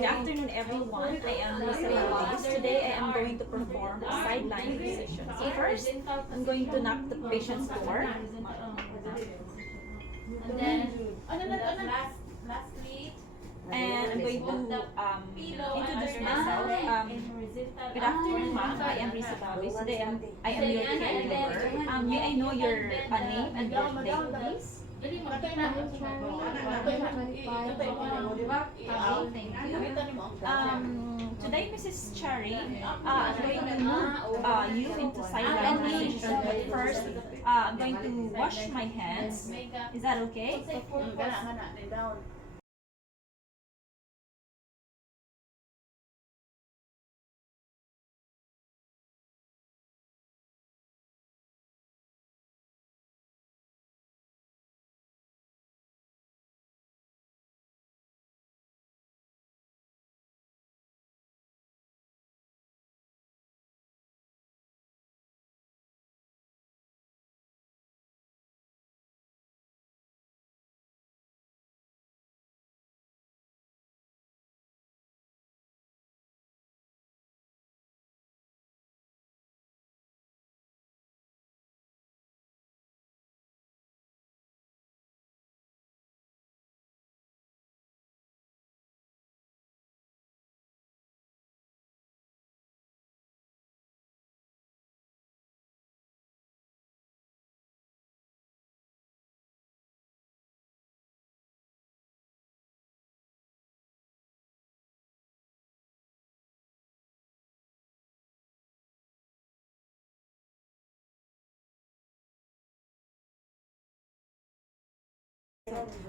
Good afternoon, everyone. I am Riza Dabis. Today, I am going to perform a sideline position. So first, I'm going to knock the patient's door. And then, lastly, And I'm going to introduce myself. Good afternoon, ma'am. I am Riza Dabis. Today, I am your caregiver. May I know your name and birthday, please? Thank you. Today, Mrs. Cherry, I'm going to move you into sideline position. But first, I'm going to wash my hands. Is that okay?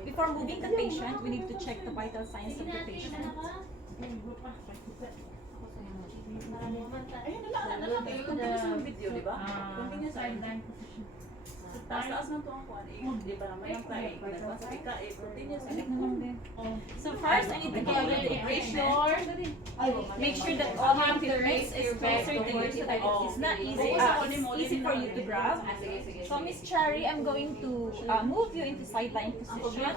Before moving the patient, we need to check the vital signs of the patient. So first, I need to go with the equipment. Make sure that all your equipment is closer to you so that it's not easy. It's easy for you to grab. So Miss Cherry, I'm going to move you into sideline position. So first,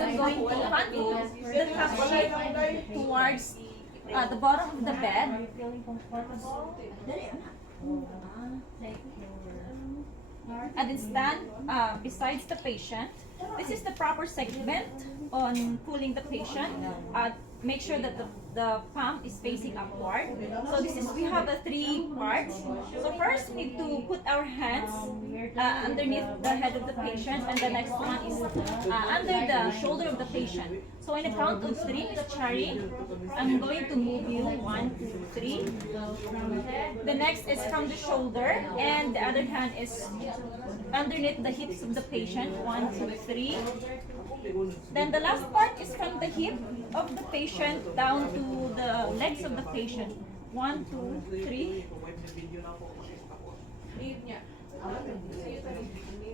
I'm going to hand move the top sheet towards the bottom of the bed. Are you feeling comfortable? And then stand besides the patient. This is the proper segment on pulling the patient. Make sure that the palm is facing upward. So we have the three parts. So first we need to put our hands underneath the head of the patient, and the next one is under the shoulder of the patient. So in a count of three, Miss Cherry, I'm going to move you 1, 2, 3. The next is from the shoulder, and the other hand is underneath the hips of the patient. 1, 2, 3. Then the last part is from the hip of the patient down to the legs of the patient. 1, 2, 3.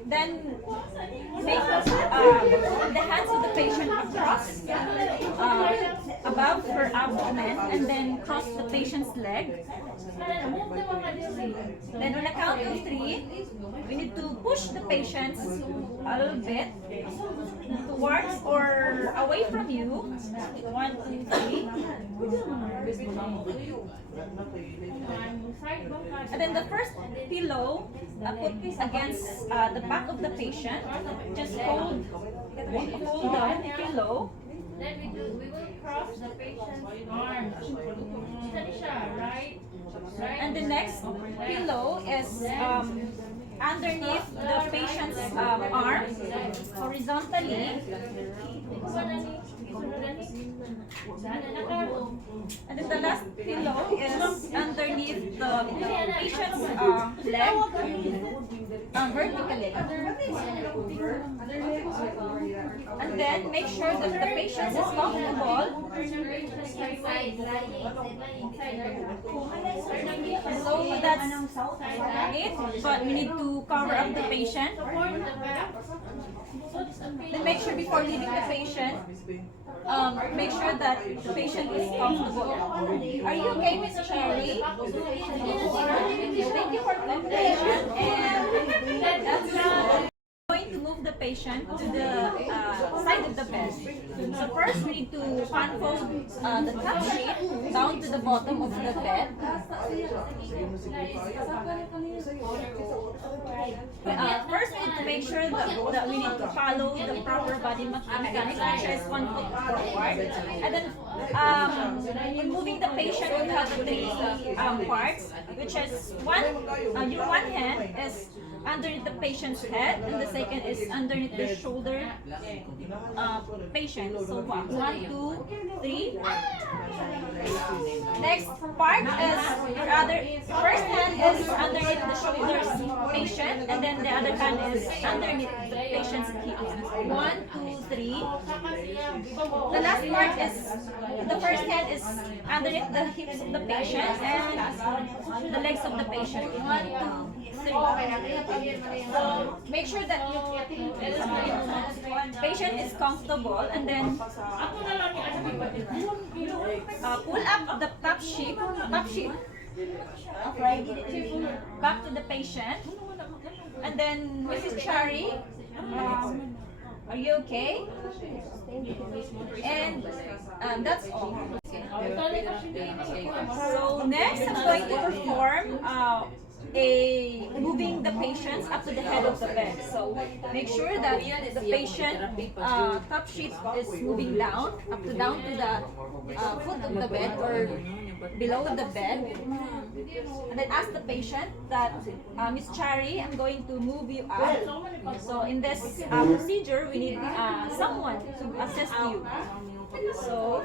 Then make the hands of the patient across above her abdomen, and then cross the patient's leg. Then on a count of 3, we need to push the patient a little bit towards or away from you. 1, 2, 3. And then the first pillow, put against the back of the patient. Just hold down the pillow. Then we will cross the patient's arms. Right? And the next pillow is underneath the patient's arm, horizontally. And then the last pillow is underneath the patient's leg, vertically. And then make sure that the patient is comfortable, so that's it. But we need to cover up the patient. Then make sure before leaving the patient, make sure that the patient is comfortable. Are you okay, Miss Cherry? Thank you for cooperation, and that's going to move the patient to the side of the bed. So first we need to unfold the top sheet down to the bottom of the bed. First we need to make sure that we need to follow the proper body mechanics, which is 1 foot forward. And then in moving the patient, we have three parts, which is your one hand is underneath the patient's head, and the second is underneath the shoulder patient. So 1, 2, 3. Next part is your first hand is underneath the shoulders patient, and then the other hand is underneath the patient's hip. 1, 2, 3. The last part is the first hand is underneath the hips of the patient and the legs of the patient. 1, 2, 3. So make sure that your patient is comfortable, and then pull up the top sheet back to the patient, and then Mrs. Chari, are you okay? And that's all. So next, I'm going to perform moving the patients up to the head of the bed. So make sure that the patient top sheet is moving down to the foot of the bed or below the bed. And then ask the patient that, Miss Chari, I'm going to move you up. So in this procedure, we need someone to assist you. So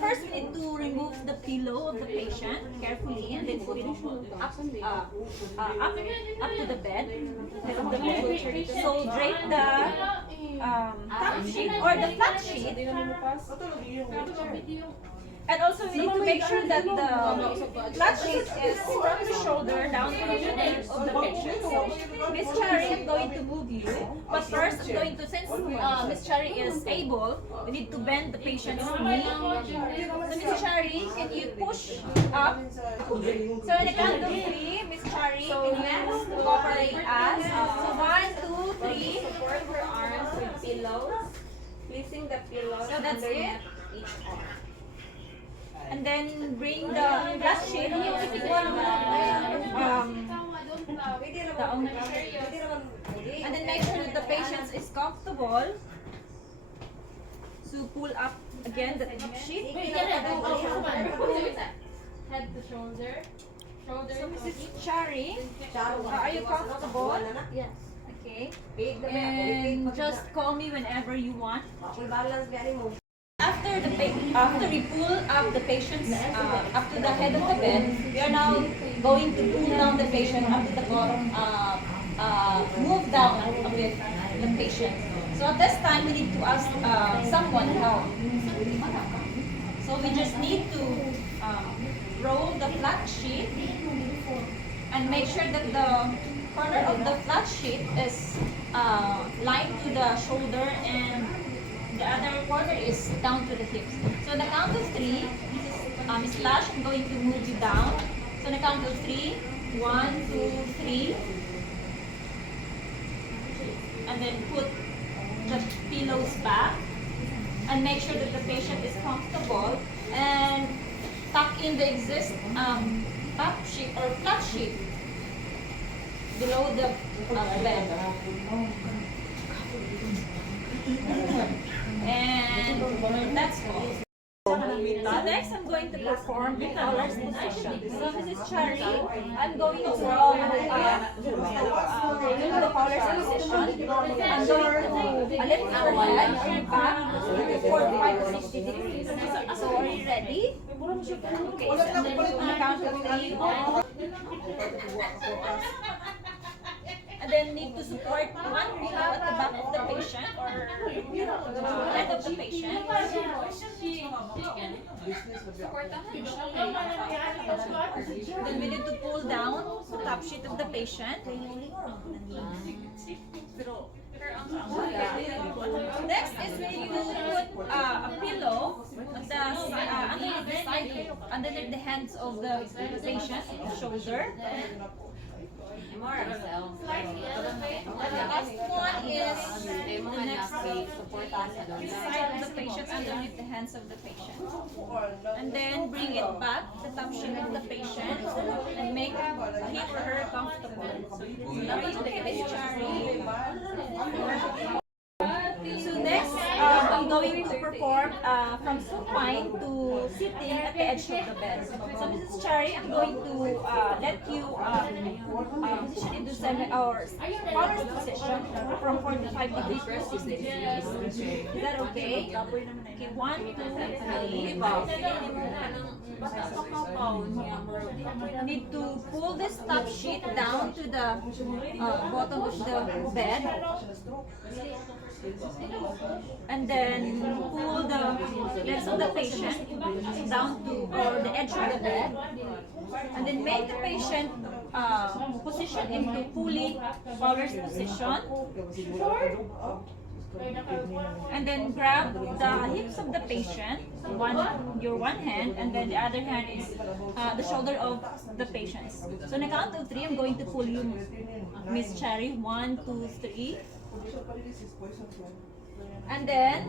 first we need to remove the pillow of the patient carefully, and then put it up to the bed, head of the bed. So drape the top sheet or the flat sheet. And also we need to make sure that the flat sheet is from the shoulder down to the hip of the patient. So Miss Chari, I'm going to move you, but first I'm going to, since Miss Chari is able, we need to bend the patient's knee. So Miss Chari, can you push up? So in the count of 3, Miss Chari, can you cooperate us? So 1, 2, 3. Support her arms with pillows. Placing the pillows. So that's underneath it. Each arm. And then bring the flat sheet and then make sure that the patient is comfortable. So pull up again the top sheet. Head to shoulder. Shoulder So to Mrs. hip. Chari, are you comfortable? Yes. Okay. And just call me whenever you want. After we pull up the patients up to the head of the bed, we are now going to pull down the patient up to the bottom, move down a bit the patient. So at this time, we need to ask someone help. So we just need to roll the flat sheet and make sure that the corner of the flat sheet is lined to the shoulder and the other corner is down to the hips. So on the count of 3, Miss Lash, I'm going to move you down. So on the count of 3, 1, 2, 3. And then put the pillows back. And make sure that the patient is comfortable. And tuck in the top sheet or flat sheet below the bed. And that's all. So next, I'm going to perform the colors position. So Mrs. Chari, I'm going to do the colors position. I'm going to lift your head and back 45 to 60 degrees. So are you ready? Okay, so on the count of 3. And then need to support one pillow at the back of the patient or the head of the patient. Then we need to pull down the top sheet of the patient. Next is we need to put a pillow underneath the hands of the patient, the shoulder. Slightly elevate. And the last one is the next side of the patient underneath the hands of the patient. And then bring it back, the top sheet of the patient, and make him or her comfortable. Are you okay, Miss Chari? So next, I'm going to perform from supine to sitting at the edge of the bed. So Mrs. Chari, I'm going to let you position into power position from 45 degrees to 60 degrees. Is that okay? Okay, 1, 2, 3. Need to pull this top sheet down to the bottom of the bed. And then pull the legs of the patient down to or the edge of the bed, and then make the patient position into fully powered position, and then grab the hips of the patient, your one hand, and then the other hand is the shoulder of the patient. So on a count of 3, I'm going to pull you, Miss Cherry. 1, 2, 3. And then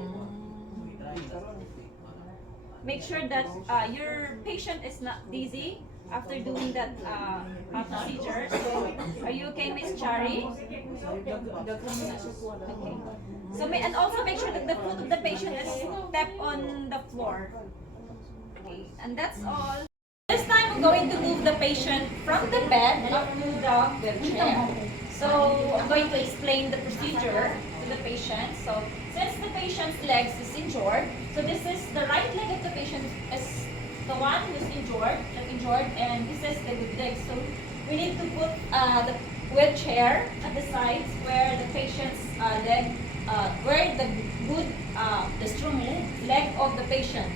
make sure that your patient is not dizzy after doing that procedure. So, are you okay, Miss Chari? Okay. So, and also make sure that the foot of the patient is stepped on the floor. Okay, and that's all. This time, I'm going to move the patient from the bed up to the wheelchair. So, I'm going to explain the procedure to the patient. So, since the patient's legs is injured, so this is the right leg of the patient is the one who's injured, and this is the good leg. So, we need to put the wheelchair at the sides where the patient's leg, where the good, the strong leg of the patient.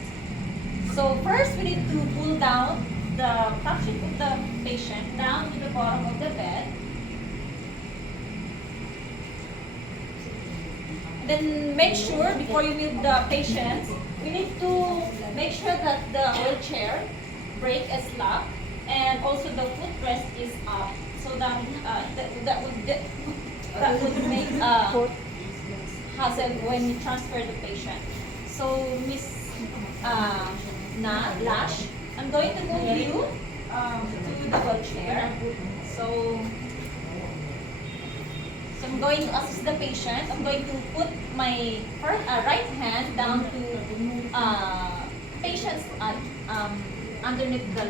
So, first we need to pull down the top sheet of the patient down to the bottom of the bed. Then make sure before you move the patient, we need to make sure that the wheelchair brake is locked and also the footrest is up, so that that would make hassle when you transfer the patient. So Miss Lash, I'm going to move you to the wheelchair. So I'm going to assist the patient. I'm going to put my right hand down to patient's underneath the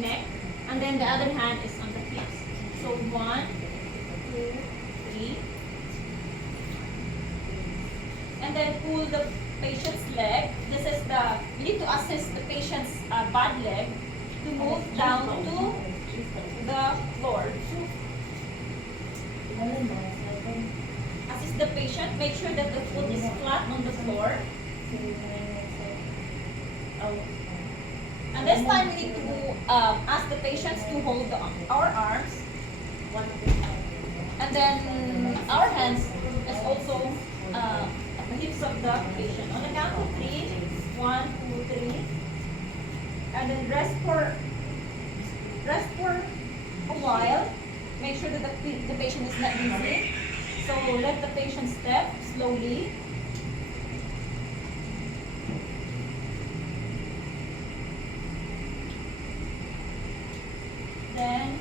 neck, and then the other hand is on the hips. So 1, 2, 3, and then pull the patient's leg. This is we need to assist the patient's bad leg to move down to the floor. Assist the patient, make sure that the foot is flat on the floor. And this time we need to ask the patients to hold our arms. And then our hands is also at the hips of the patient. On the count of 3, 1, 2, 3. And then rest for a while. Make sure that the patient is not dizzy. So let the patient step slowly. Then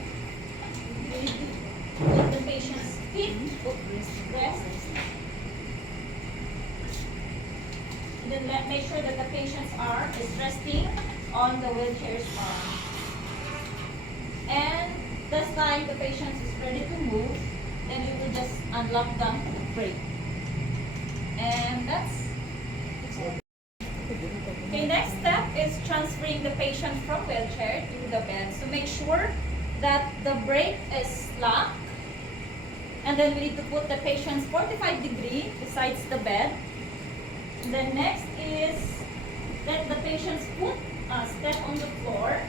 we need to put the patient's feet, rest. And then make sure that the patient's arm is resting on the wheelchair's arm. And this time the patient is ready to move, then you will just unlock the brake. And that's it. Okay, next step is transferring the patient from wheelchair to the bed. So make sure that the brake is locked. And then we need to put the patient's 45 degree besides the bed. Then next is let the patient's foot step on the floor.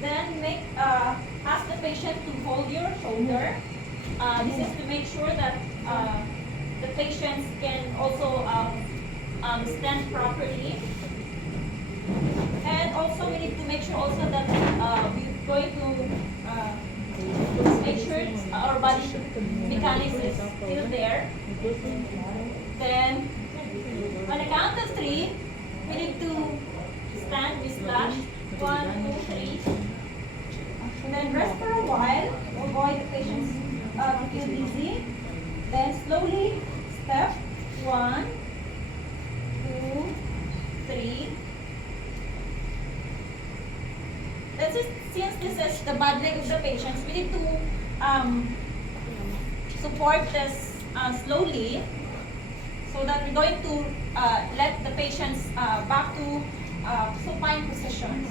Then ask the patient to hold your shoulder. This is to make sure that the patients can also stand properly. And also we need to make sure also that we're going to make sure our body mechanics is still there. Then on the count of 3, we need to stand with slash. 1, 2, 3. And then rest for a while. Avoid the patients to feel dizzy. Then slowly step 1, 2, 3. That's it. Since this is the bad leg of the patients, we need to support this slowly, so that we're going to let the patients back to supine position.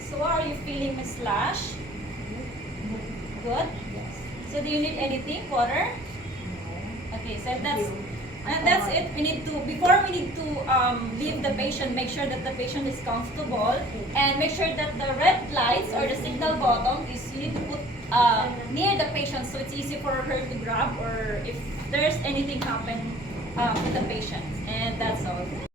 So how are you feeling, Miss Lash? Good? So do you need anything? Water? Okay, so that's it. We need to, before we need to leave the patient, make sure that the patient is comfortable, and make sure that the red lights or the signal button is, you need to put near the patient, so it's easy for her to grab, or if there's anything happen with the patient. And that's all.